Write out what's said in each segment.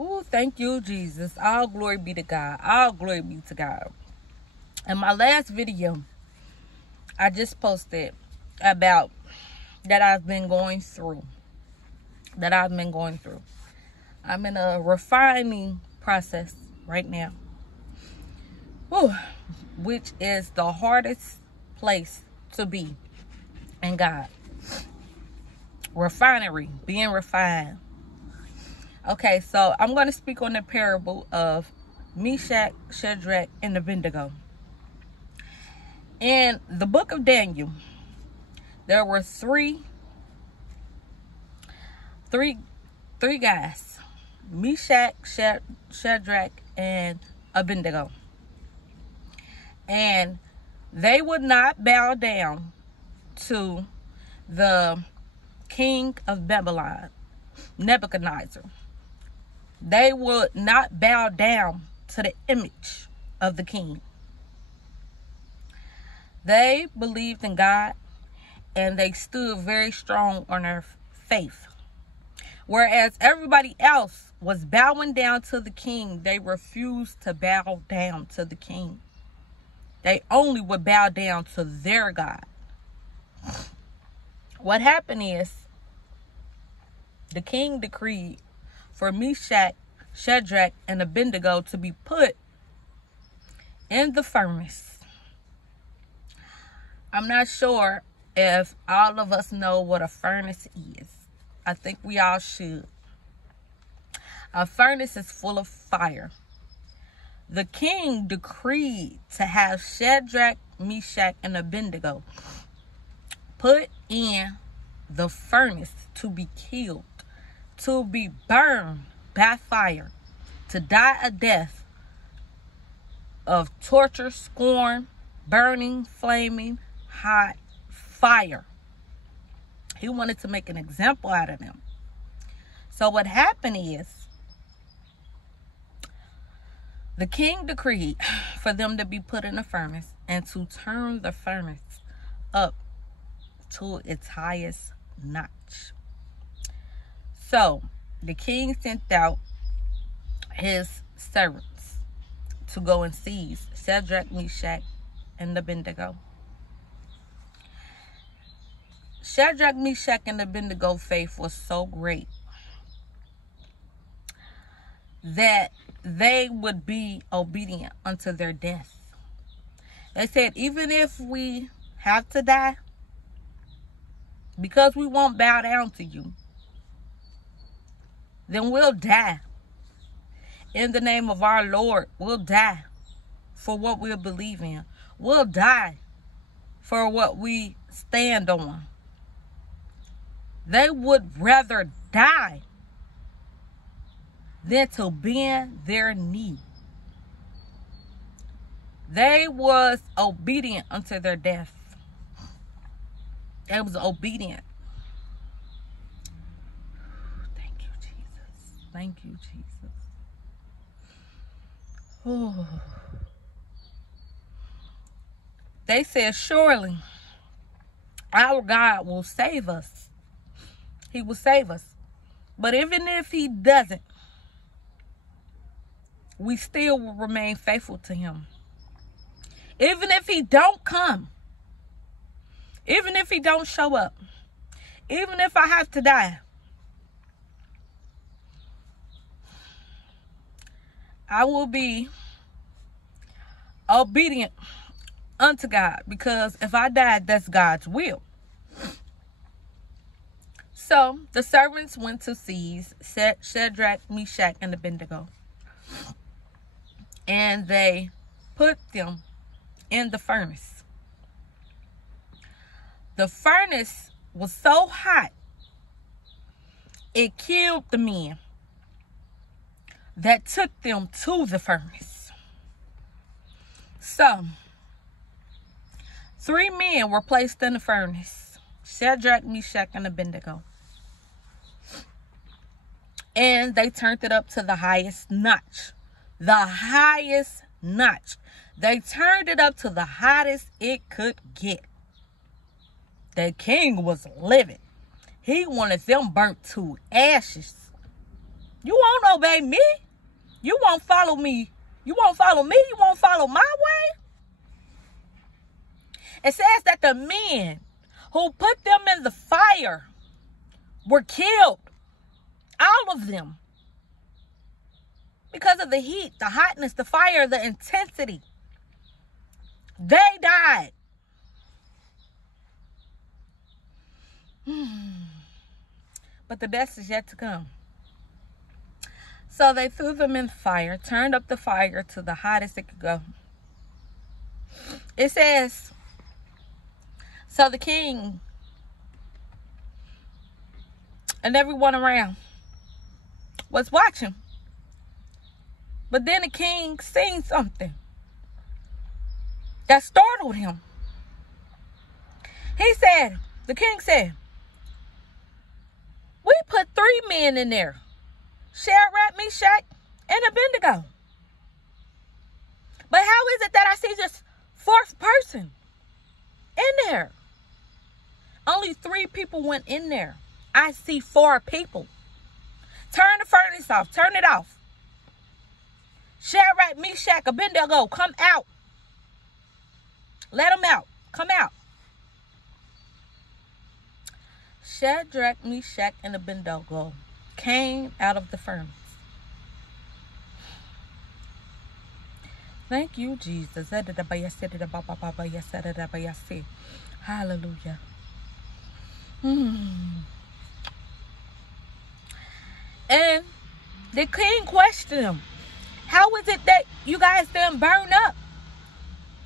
Ooh, thank you, Jesus. All glory be to God. All glory be to God. In my last video, I just posted about that I've been going through. I'm in a refining process right now. Whew, which is the hardest place to be in God. Refinery, being refined. Okay, so I'm going to speak on the parable of Meshach, Shadrach, and Abednego. In the book of Daniel, there were three guys, Meshach, Shadrach, and Abednego. And they would not bow down to the king of Babylon, Nebuchadnezzar. They would not bow down to the image of the king. They believed in God, and they stood very strong on their faith. Whereas everybody else was bowing down to the king, they refused to bow down to the king. They only would bow down to their God. What happened is, the king decreed for Meshach, Shadrach, and Abednego to be put in the furnace. I'm not sure if all of us know what a furnace is. I think we all should. A furnace is full of fire. The king decreed to have Shadrach, Meshach, and Abednego put in the furnace to be killed, to be burned by fire, to die a death of torture, scorn, burning, flaming, hot fire. He wanted to make an example out of them. So what happened is, the king decreed for them to be put in the furnace and to turn the furnace up to its highest notch. So the king sent out his servants to go and seize Shadrach, Meshach, and Abednego. Shadrach, Meshach, and Abednego's faith was so great that they would be obedient unto their death. They said, even if we have to die, because we won't bow down to you, then we'll die. In the name of our Lord, we'll die for what we believe in. We'll die for what we stand on. They would rather die than to bend their knee. They was obedient unto their death. They was obedient. Thank you, Jesus. Thank you, Jesus. Ooh. They said, surely our God will save us. He will save us. But even if he doesn't, we still will remain faithful to him. Even if he don't come, even if he don't show up, even if I have to die, I will be obedient unto God, because if I die, that's God's will. So the servants went to seize Shadrach, Meshach, and Abednego, and they put them in the furnace. The furnace was so hot, it killed the men that took them to the furnace. So 3 men were placed in the furnace: Shadrach, Meshach, and Abednego. And they turned it up to the highest notch. The highest notch. They turned it up to the hottest it could get. The king was livid. He wanted them burnt to ashes. You won't obey me. You won't follow me. You won't follow me. You won't follow my way. It says that the men who put them in the fire were killed. All of them. Because of the heat, the hotness, the fire, the intensity. They died. But the best is yet to come. So they threw them in the fire, turned up the fire to the hottest it could go. It says, so the king and everyone around was watching. But then the king seen something that startled him. The king said, we put 3 men in there. Shadrach, Meshach, and Abednego. But how is it that I see just 4th person in there? Only 3 people went in there. I see 4 people. Turn the furnace off. Turn it off. Shadrach, Meshach, Abednego, come out. Let them out. Come out. Shadrach, Meshach, and Abednego came out of the furnace. Thank you, Jesus. Hallelujah. And the king questioned him. How is it that you guys didn't burn up?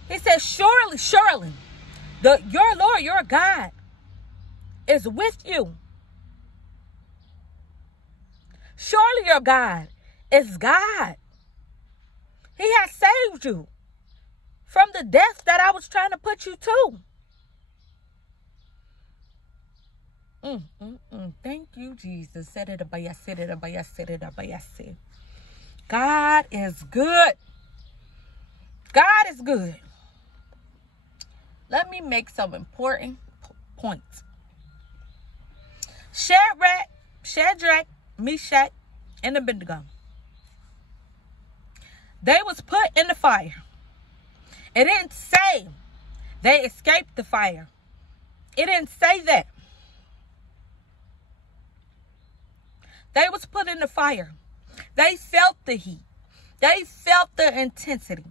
He said, surely, your Lord, your God, is with you. Surely your God is God. He has saved you from the death that I was trying to put you to. Thank you, Jesus. God is good. God is good. Let me make some important points. Shadrach, Meshach, and Abednego. They was put in the fire. It didn't say they escaped the fire. It didn't say that. They was put in the fire. They felt the heat. They felt the intensity.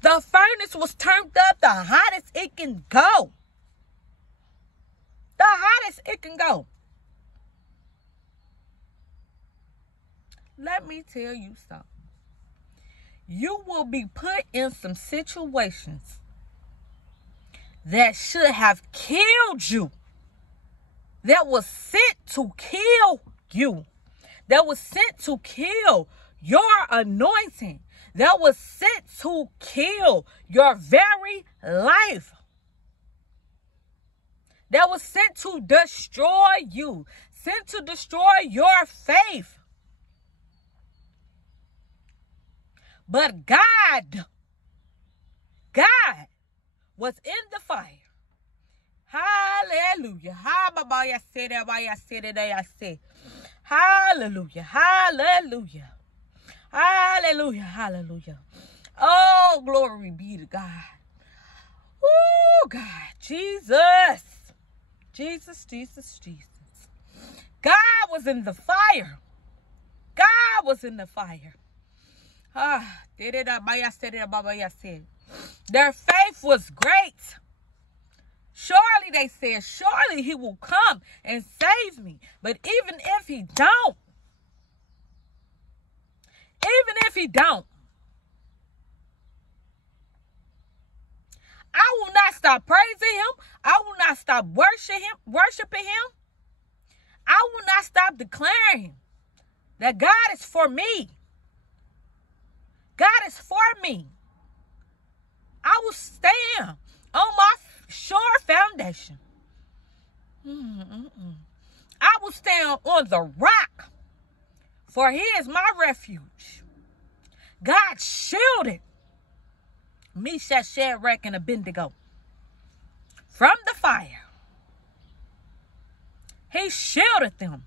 The furnace was turned up the hottest it can go. The hottest it can go. Let me tell you something. You will be put in some situations that should have killed you. That was sent to kill you. That was sent to kill your anointing. That was sent to kill your very life. That was sent to destroy you. Sent to destroy your faith. But God was in the fire. Hallelujah. Hallelujah. Hallelujah. Hallelujah. Hallelujah. Oh, glory be to God. Oh, God. Jesus. Jesus, Jesus, Jesus. God was in the fire. God was in the fire. Their faith was great. Surely, they said, surely he will come and save me. But even if he don't, I will not stop praising him. I will not stop worshiping him. I will not stop declaring that God is for me. God is for me. I will stand on my sure foundation. I will stand on the rock, for he is my refuge. God shielded Meshach, Shadrach, and Abednego from the fire. He shielded them.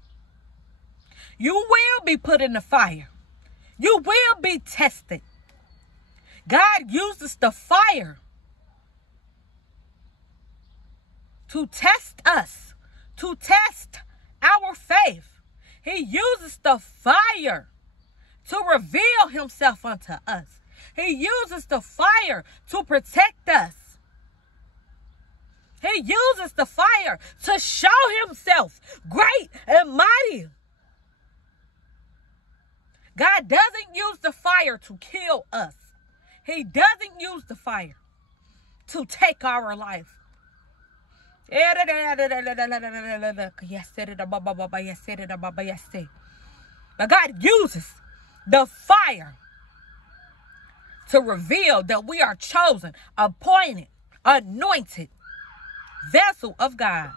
You will be put in the fire. You will be tested. God uses the fire to test us, to test our faith. He uses the fire to reveal himself unto us. He uses the fire to protect us. He uses the fire to show himself great and mighty. God doesn't use the fire to kill us. He doesn't use the fire to take our life. But God uses the fire to reveal that we are chosen, appointed, anointed vessel of God.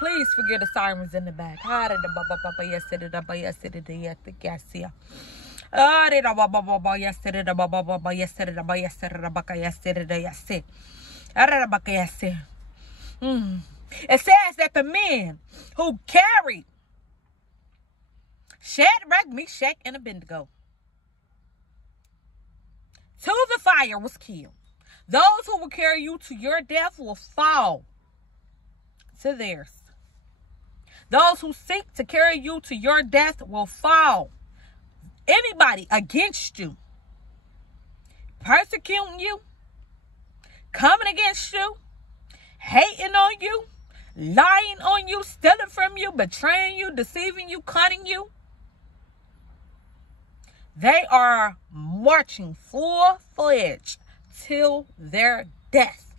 Please forget the sirens in the back. It says that the men who carried Shadrach, Meshach, and Abednego to the fire was killed. Those who will carry you to your death will fall to theirs. Those who seek to carry you to your death will fall. Anybody against you, persecuting you, coming against you, hating on you, lying on you, stealing from you, betraying you, deceiving you, cunning you, they are marching full-fledged till their death.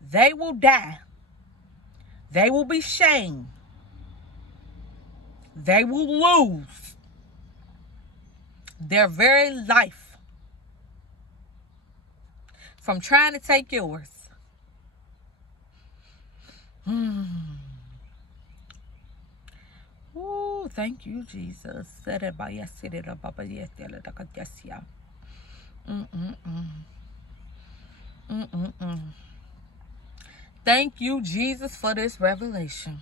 They will die. They will be shamed. They will lose their very life from trying to take yours. Ooh, thank you, Jesus. Thank you, Jesus, for this revelation.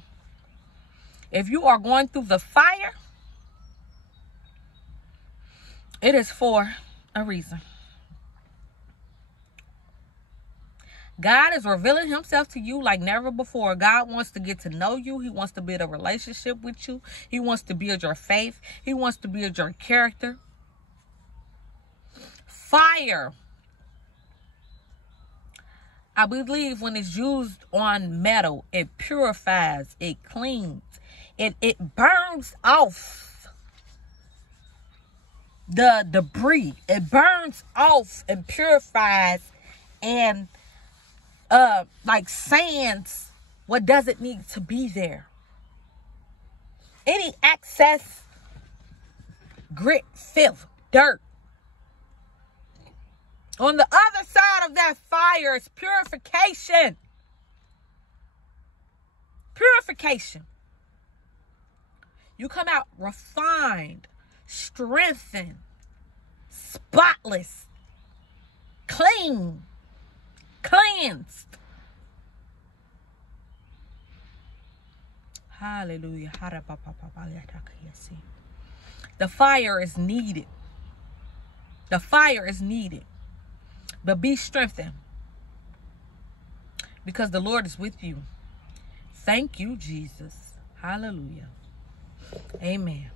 If you are going through the fire, it is for a reason. God is revealing himself to you like never before. God wants to get to know you. He wants to build a relationship with you. He wants to build your faith. He wants to build your character. Fire, I believe, when it's used on metal, it purifies, it cleans, it burns off the debris. It burns off and purifies and like sands what doesn't need to be there. Any excess grit, filth, dirt. On the other side of that fire is purification. Purification. You come out refined, strengthened, spotless, clean, cleansed. Hallelujah. The fire is needed. The fire is needed. But be strengthened, because the Lord is with you. Thank you, Jesus. Hallelujah. Amen.